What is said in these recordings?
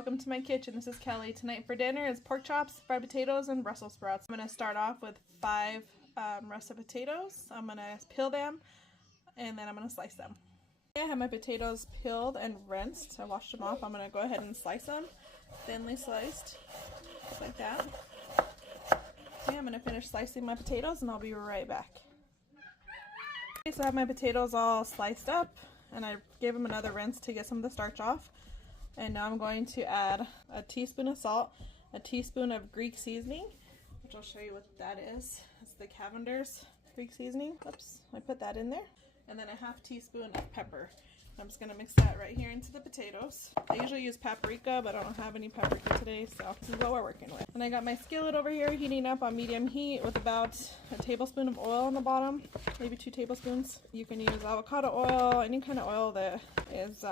welcome to my kitchen. This is Kelly. Tonight for dinner is pork chops, fried potatoes, and Brussels sprouts. I'm going to start off with 5 russet potatoes. I'm going to peel them and then I'm going to slice them. I have my potatoes peeled and rinsed. I washed them off. I'm going to go ahead and slice them, thinly sliced, just like that. Okay, I'm going to finish slicing my potatoes and I'll be right back. Okay, so I have my potatoes all sliced up and I gave them another rinse to get some of the starch off. And now I'm going to add a teaspoon of salt, a teaspoon of Greek seasoning, which I'll show you what that is. It's the Cavender's Greek seasoning. Oops, I put that in there. And then a half teaspoon of pepper. I'm just going to mix that right here into the potatoes. I usually use paprika, but I don't have any paprika today, so this is what we're working with. And I got my skillet over here heating up on medium heat with about a tablespoon of oil on the bottom, maybe 2 tablespoons. You can use avocado oil, any kind of oil that is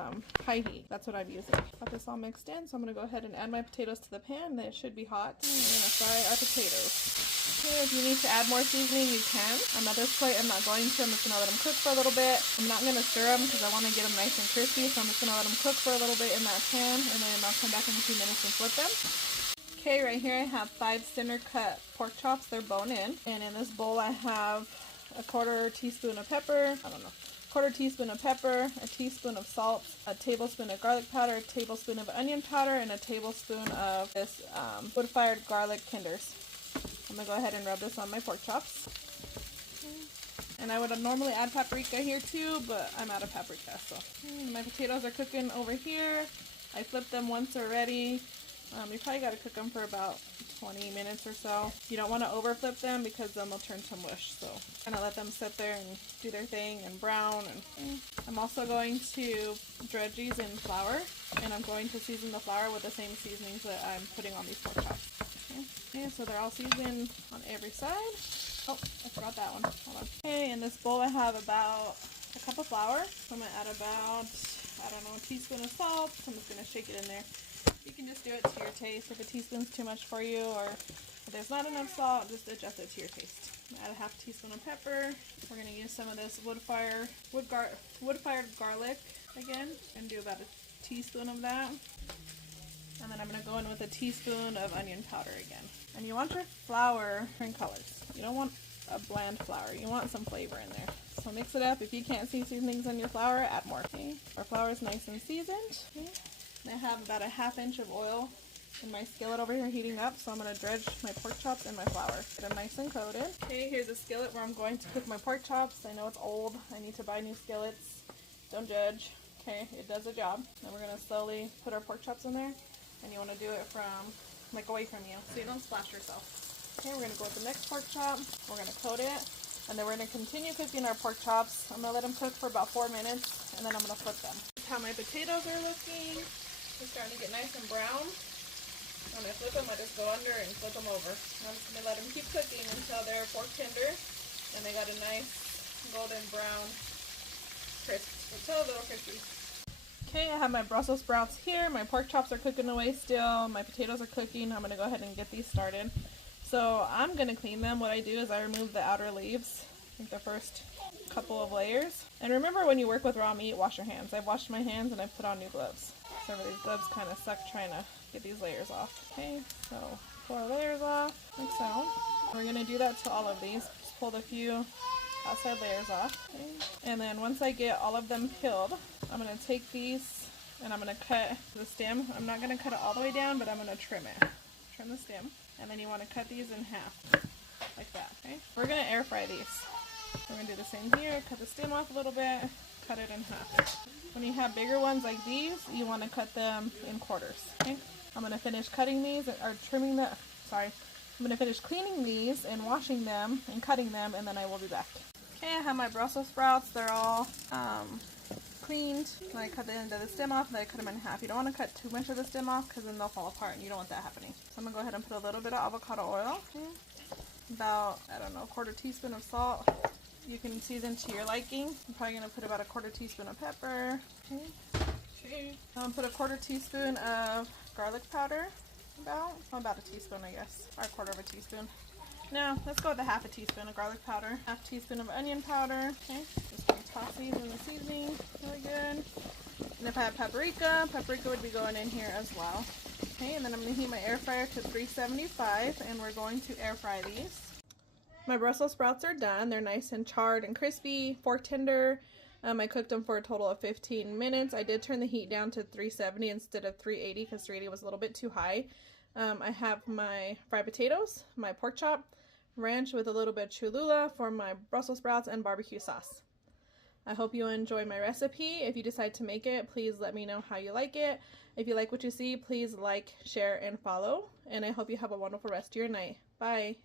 high heat. That's what I'm using. Got this all mixed in, so I'm going to go ahead and add my potatoes to the pan. They should be hot. I'm going to fry our potatoes. Okay, if you need to add more seasoning, you can. On this plate, I'm not going to. I'm just going to let them cook for a little bit. I'm not going to stir them because I want to get them nice and crispy, so I'm just going to let them cook for a little bit in that pan, and then I'll come back in a few minutes and flip them. Okay, right here I have 5 center cut pork chops. They're bone in. And in this bowl I have a quarter teaspoon of pepper. Quarter teaspoon of pepper, a teaspoon of salt, a tablespoon of garlic powder, a tablespoon of onion powder, and a tablespoon of this wood-fired garlic tenders. I'm going to go ahead and rub this on my pork chops. And I would normally add paprika here too, but I'm out of paprika. So my potatoes are cooking over here. I flipped them once already. You probably got to cook them for about 20 minutes or so. You don't want to over flip them because then they'll turn to mush. So kind of let them sit there and do their thing and brown. And I'm also going to dredge these in flour, and I'm going to season the flour with the same seasonings that I'm putting on these pork chops. Okay, so they're all seasoned on every side. Oh, I forgot that one. Hold on. Okay, in this bowl I have about a cup of flour. So I'm going to add about, a teaspoon of salt. So I'm just going to shake it in there. You can just do it to your taste. If a teaspoon's too much for you, or if there's not enough salt, just adjust it to your taste. Add a half teaspoon of pepper. We're going to use some of this wood-fired garlic again, and do about a teaspoon of that. And then I'm going to go in with a teaspoon of onion powder again. And you want your flour in colors. You don't want a bland flour. You want some flavor in there. So mix it up. If you can't see seasonings in your flour, add more. Okay? Our flour is nice and seasoned. Okay? And I have about a ½ inch of oil in my skillet over here heating up. So I'm going to dredge my pork chops in my flour. Get them nice and coated. Okay, here's a skillet where I'm going to cook my pork chops. I know it's old. I need to buy new skillets. Don't judge. Okay, it does a job. Then we're going to slowly put our pork chops in there. And you want to do it from, away from you, so you don't splash yourself. Okay, we're going to go with the next pork chop. We're going to coat it, and then we're going to continue cooking our pork chops. I'm going to let them cook for about 4 minutes, and then I'm going to flip them. This is how my potatoes are looking. They're starting to get nice and brown. When I flip them, I just go under and flip them over. And I'm just going to let them keep cooking until they're pork tender, and they got a nice golden brown crisp. It's still a little crispy. Okay, I have my Brussels sprouts here. My pork chops are cooking away still. My potatoes are cooking. I'm going to go ahead and get these started. So I'm going to clean them. What I do is I remove the outer leaves, like the first couple of layers. And remember, when you work with raw meat, wash your hands. I've washed my hands and I've put on new gloves. So these gloves kind of suck trying to get these layers off. Okay, so pull our layers off, like so. We're going to do that to all of these. Just pull a few outside layers off. Okay. And then once I get all of them peeled, I'm going to take these and I'm going to cut the stem. I'm not going to cut it all the way down, but I'm going to trim it. Trim the stem. And then you want to cut these in half, like that. Okay. We're going to air fry these. We're going to do the same here. Cut the stem off a little bit, cut it in half. When you have bigger ones like these, you want to cut them in quarters. Okay. I'm going to finish cutting these, or trimming the, I'm going to finish cleaning these and washing them and cutting them, and then I will be back. Okay, I have my Brussels sprouts. They're all cleaned. And I cut the end of the stem off, and then I cut them in half. You don't want to cut too much of the stem off because then they'll fall apart, and you don't want that happening. So I'm going to go ahead and put a little bit of avocado oil. Okay. About, a quarter teaspoon of salt. You can season to your liking. I'm probably going to put about a quarter teaspoon of pepper. Okay. I'm going to put a quarter teaspoon of garlic powder. About a teaspoon, I guess, or a quarter of a teaspoon. No, let's go with a ½ a teaspoon of garlic powder, ½ teaspoon of onion powder. Okay, just going to toss these in the seasoning really good. And And if I have paprika, paprika would be going in here as well. Okay, and then I'm going to heat my air fryer to 375, and we're going to air fry these. My Brussels sprouts are done. They're nice and charred and crispy, fork tender. I cooked them for a total of 15 minutes. I did turn the heat down to 370 instead of 380 because 380 was a little bit too high. I have my fried potatoes, my pork chop, ranch with a little bit of Cholula for my Brussels sprouts, and barbecue sauce. I hope you enjoy my recipe. If you decide to make it, please let me know how you like it. If you like what you see, please like, share, and follow. And I hope you have a wonderful rest of your night. Bye.